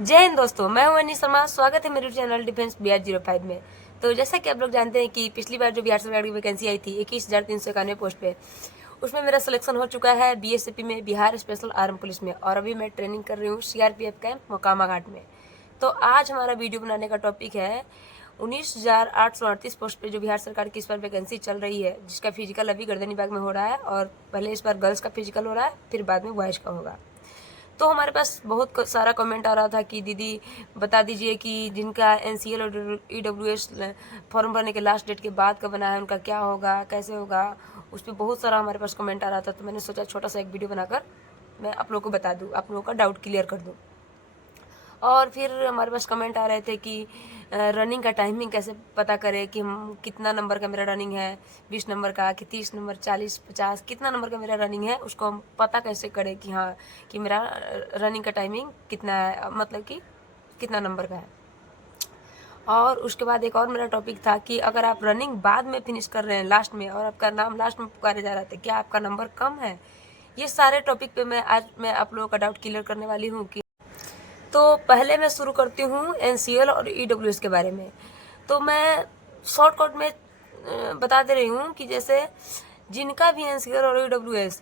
जय हिंद दोस्तों, मैं हूं अनी शर्मा। स्वागत है मेरे चैनल डिफेंस BR05 में। तो जैसा कि आप लोग जानते हैं कि पिछली बार जो बिहार सरकार की वैकेंसी आई थी 21,391 पोस्ट पे, उसमें मेरा सिलेक्शन हो चुका है BSAP में, बिहार स्पेशल आर्म पुलिस में। और अभी मैं ट्रेनिंग कर रही हूँ CRPF कैंप मोकामा घाट में। तो आज हमारा वीडियो बनाने का टॉपिक है 19,838 पोस्ट पे जो बिहार सरकार की इस बार वैकेंसी चल रही है, जिसका फिजिकल अभी गर्दनी बाग में हो रहा है। और पहले इस बार गर्ल्स का फिजिकल हो रहा है, फिर बाद में बॉयज़ का होगा। तो हमारे पास बहुत सारा कमेंट आ रहा था कि दीदी बता दीजिए कि जिनका NCL और EWS फॉर्म भरने के लास्ट डेट के बाद का बना है, उनका क्या होगा, कैसे होगा। उस पर बहुत सारा हमारे पास कमेंट आ रहा था। तो मैंने सोचा छोटा सा एक वीडियो बनाकर मैं आप लोगों को बता दूँ, आप लोगों का डाउट क्लियर कर दूँ। और फिर हमारे पास कमेंट आ रहे थे कि रनिंग का टाइमिंग कैसे पता करें, कि हम कितना नंबर का मेरा रनिंग है, 20 नंबर का कि 30 नंबर, 40, 50, कितना नंबर का मेरा रनिंग है, उसको हम पता कैसे करें कि हाँ कि मेरा रनिंग का टाइमिंग कितना है, मतलब कि कितना नंबर का है। और उसके बाद एक और मेरा टॉपिक था कि अगर आप रनिंग बाद में फिनिश कर रहे हैं लास्ट में, और आपका नाम लास्ट में पुकारे जा रहा था, क्या आपका नंबर कम है। ये सारे टॉपिक पे मैं आप लोगों का डाउट क्लियर करने वाली हूँ। कि तो पहले मैं शुरू करती हूँ NCL और EWS के बारे में। तो मैं शॉर्टकट में बता दे रही हूँ कि जैसे जिनका भी NCL और EWS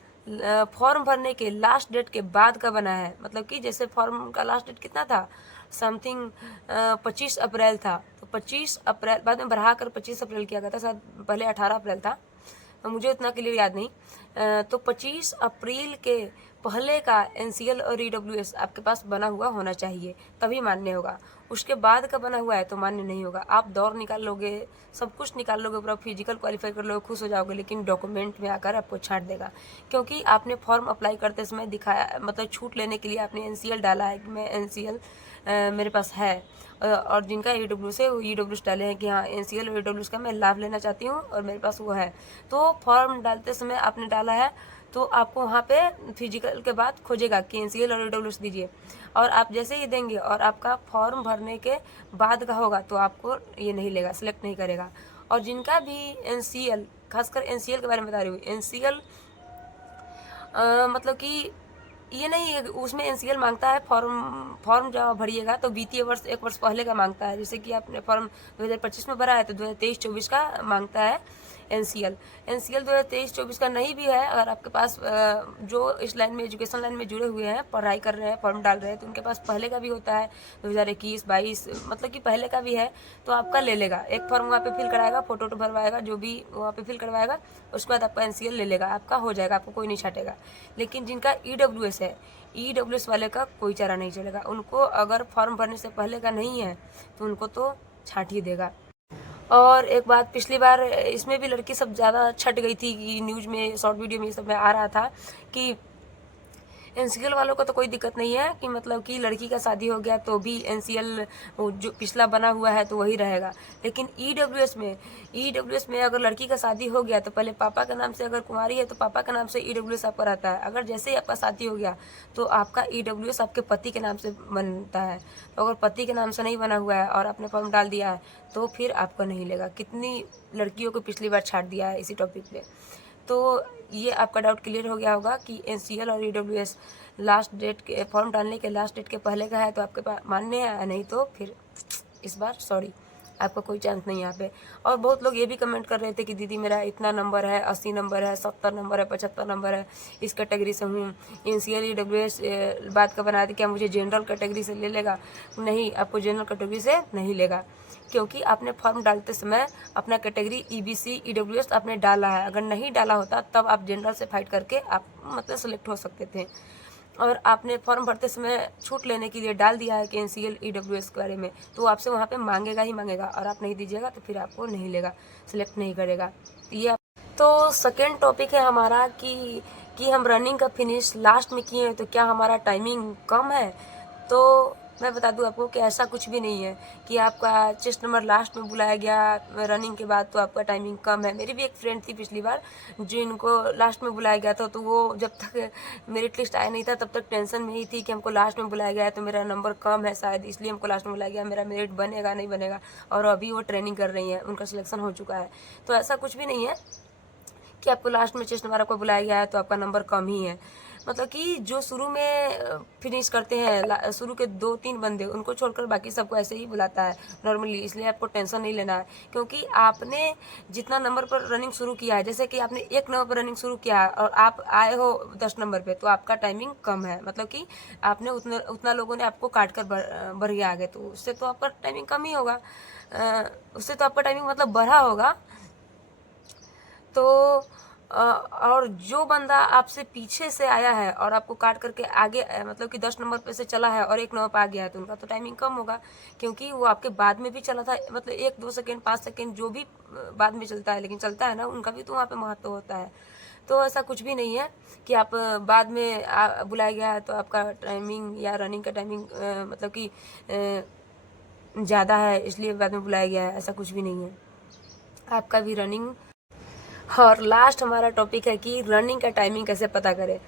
फॉर्म भरने के लास्ट डेट के बाद का बना है, मतलब कि जैसे फॉर्म का लास्ट डेट कितना था, समथिंग 25 अप्रैल था। तो 25 अप्रैल बाद में बढ़ाकर 25 अप्रैल किया गया था, शायद पहले 18 अप्रैल था, मुझे उतना क्लियर याद नहीं। तो 25 अप्रैल के पहले का NCL और EWS आपके पास बना हुआ होना चाहिए, तभी मान्य होगा। उसके बाद का बना हुआ है तो मान्य नहीं होगा। आप दौड़ निकाल लोगे, सब कुछ निकाल लोगे, पूरा फिजिकल क्वालिफाई कर लोगे, खुश हो जाओगे, लेकिन डॉक्यूमेंट में आकर आपको छांट देगा। क्योंकि आपने फॉर्म अप्लाई करते समय दिखाया, मतलब छूट लेने के लिए आपने NCL डाला है कि मैं NCL मेरे पास है, और जिनका EWS है वो EWS डाले हैं कि हाँ NCL और EWS का मैं लाभ लेना चाहती हूँ और मेरे पास वो है। तो फॉर्म डालते समय आपने डाला है, तो आपको वहाँ पे फिजिकल के बाद खोजेगा कि NCL और EWS दीजिए। और आप जैसे ही देंगे और आपका फॉर्म भरने के बाद का होगा तो आपको ये नहीं लेगा, सिलेक्ट नहीं करेगा। और जिनका भी NCL, खासकर NCL के बारे में बता रही हूँ, NCL मतलब कि ये नहीं है, उसमें NCL मांगता है फॉर्म जब भरिएगा तो वित्तीय वर्ष 1 वर्ष पहले का मांगता है। जैसे कि आपने फॉर्म 2025 में भरा है तो 2023-24 का मांगता है NCL 2023-24 का नहीं भी है। अगर आपके पास जो इस लाइन में, एजुकेशन लाइन में जुड़े हुए हैं, पढ़ाई कर रहे हैं, फॉर्म डाल रहे हैं, तो उनके पास पहले का भी होता है, 2021-22, मतलब कि पहले का भी है, तो आपका ले लेगा। एक फॉर्म वहाँ पे फिल कराएगा, फोटो भरवाएगा, जो भी वहाँ पे फिल करवाएगा, उसके बाद आपका NCL ले लेगा, आपका हो जाएगा, आपको कोई नहीं छाटेगा। लेकिन जिनका EWS है, EWS वाले का कोई चारा नहीं चलेगा। उनको अगर फॉर्म भरने से पहले का नहीं है तो उनको तो छाट ही देगा। और एक बात, पिछली बार इसमें भी लड़की सब ज़्यादा छट गई थी कि न्यूज़ में, शॉर्ट वीडियो में सब में आ रहा था कि NCL वालों को तो कोई दिक्कत नहीं है, कि मतलब कि लड़की का शादी हो गया तो भी NCL जो पिछला बना हुआ है तो वही रहेगा। लेकिन EWS में अगर लड़की का शादी हो गया तो पहले पापा के नाम से, अगर कुंवारी है तो पापा के नाम से EWS आपका रहता है। अगर जैसे ही आपका शादी हो गया तो आपका EWS आपके पति के नाम से बनता है। तो अगर पति के नाम से नहीं बना हुआ है और आपने फॉर्म डाल दिया है तो फिर आपको नहीं लेगा। कितनी लड़कियों को पिछली बार छाट दिया है इसी टॉपिक पे। तो ये आपका डाउट क्लियर हो गया होगा कि NCL और EWS लास्ट डेट के, फॉर्म डालने के लास्ट डेट के पहले का है तो आपके पास मान्य है, नहीं तो फिर इस बार सॉरी, आपका कोई चांस नहीं है यहाँ पे। और बहुत लोग ये भी कमेंट कर रहे थे कि दीदी मेरा इतना नंबर है, 80 नंबर है, 70 नंबर है, 75 नंबर है, इस कैटेगरी से हूँ, NCL EWS बात का बना दी, क्या मुझे जनरल कैटेगरी से ले लेगा। नहीं, आपको जनरल कैटेगरी से नहीं लेगा, क्योंकि आपने फॉर्म डालते समय अपना कैटेगरी EBC EWS आपने डाला है। अगर नहीं डाला होता तब आप जनरल से फाइट करके आप मतलब सेलेक्ट हो सकते थे। और आपने फॉर्म भरते समय छूट लेने के लिए डाल दिया है कि NCL EWS के बारे में, तो वो आपसे वहाँ पे मांगेगा ही मांगेगा, और आप नहीं दीजिएगा तो फिर आपको नहीं लेगा, सिलेक्ट नहीं करेगा। तो ये तो सेकेंड टॉपिक है हमारा कि हम रनिंग का फिनिश लास्ट में किए हैं तो क्या हमारा टाइमिंग कम है। तो मैं बता दूं आपको कि ऐसा कुछ भी नहीं है कि आपका चेस्ट नंबर लास्ट में बुलाया गया रनिंग के बाद तो आपका टाइमिंग कम है। मेरी भी एक फ्रेंड थी पिछली बार जिनको लास्ट में बुलाया गया था, तो वो जब तक मेरिट लिस्ट आया नहीं था तब तक टेंशन में ही थी कि हमको लास्ट में बुलाया गया है तो मेरा नंबर कम है, शायद इसलिए हमको लास्ट में बुलाया गया, मेरा मेरिट बनेगा नहीं बनेगा। और अभी वो ट्रेनिंग कर रही हैं, उनका सिलेक्शन हो चुका है। तो ऐसा कुछ भी नहीं है कि आपको लास्ट में चेस्ट नंबर आपको बुलाया गया है तो आपका नंबर कम ही है। मतलब कि जो शुरू में फिनिश करते हैं, शुरू के 2-3 बंदे, उनको छोड़कर बाकी सबको ऐसे ही बुलाता है नॉर्मली। इसलिए आपको टेंशन नहीं लेना है, क्योंकि आपने जितना नंबर पर रनिंग शुरू किया है, जैसे कि आपने 1 नंबर पर रनिंग शुरू किया है और आप आए हो 10 नंबर पे, तो आपका टाइमिंग कम है। मतलब कि आपने उतना लोगों ने आपको काट कर बढ़ गया आगे, तो उससे तो आपका टाइमिंग कम ही होगा। उससे तो आपका टाइमिंग मतलब बढ़ा होगा। तो और जो बंदा आपसे पीछे से आया है और आपको काट करके आगे मतलब कि 10 नंबर पे से चला है और 1 नंबर पे आ गया है, तो उनका तो टाइमिंग कम होगा, क्योंकि वो आपके बाद में भी चला था। मतलब 1-2 सेकेंड, 5 सेकेंड जो भी बाद में चलता है, लेकिन चलता है ना, उनका भी तो वहाँ पे महत्व होता है। तो ऐसा कुछ भी नहीं है कि आप बाद में बुलाया गया है तो आपका टाइमिंग या रनिंग का टाइमिंग मतलब कि ज़्यादा है इसलिए बाद में बुलाया गया है, ऐसा कुछ भी नहीं है। आपका भी रनिंग। और लास्ट हमारा टॉपिक है कि रनिंग का टाइमिंग कैसे पता करें।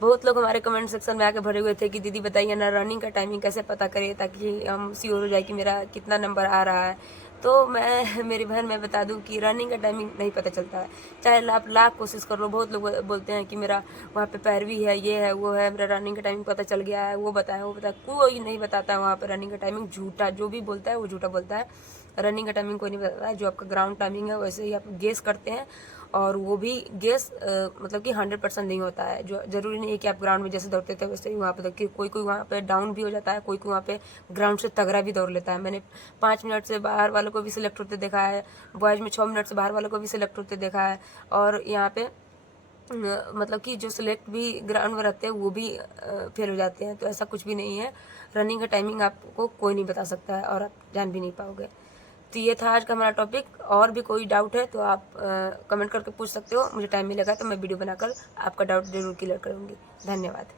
बहुत लोग हमारे कमेंट सेक्शन में आके भरे हुए थे कि दीदी बताइए ना, रनिंग का टाइमिंग कैसे पता करें ताकि हम श्योर हो जाए कि मेरा कितना नंबर आ रहा है। तो मैं मेरी बहन मैं बता दूं कि रनिंग का टाइमिंग नहीं पता चलता है, चाहे आप लाख कोशिश कर लो। बहुत लोग बोलते हैं कि मेरा वहाँ पे पैरवी है, ये है, वो है, मेरा रनिंग का टाइमिंग पता चल गया है, वो बताया। कोई नहीं बताता है वहाँ पे रनिंग का टाइमिंग। झूठा, जो भी बोलता है वो झूठा बोलता है। रनिंग का टाइमिंग कोई नहीं बताता है। जो आपका ग्राउंड टाइमिंग है वैसे ही आप गेस करते हैं, और वो भी गेस मतलब कि 100% नहीं होता है। जो जरूरी नहीं है कि आप ग्राउंड में जैसे दौड़ते थे वैसे ही वहाँ पे देखिए, कोई वहाँ पे डाउन भी हो जाता है, कोई वहाँ पे ग्राउंड से तगड़ा भी दौड़ लेता है। मैंने 5 मिनट से बाहर वालों को भी सिलेक्ट होते देखा है, बॉयज़ में 6 मिनट से बाहर वालों को भी सिलेक्ट होते देखा है। और यहाँ पे मतलब कि जो सिलेक्ट भी ग्राउंड में रहते हैं वो भी फेल हो जाते हैं। तो ऐसा कुछ भी नहीं है। रनिंग का टाइमिंग आपको कोई नहीं बता सकता है और आप जान भी नहीं पाओगे। तो ये था आज का हमारा टॉपिक। और भी कोई डाउट है तो आप कमेंट करके पूछ सकते हो। मुझे टाइम मिलेगा तो मैं वीडियो बनाकर आपका डाउट जरूर क्लियर करूँगी। धन्यवाद।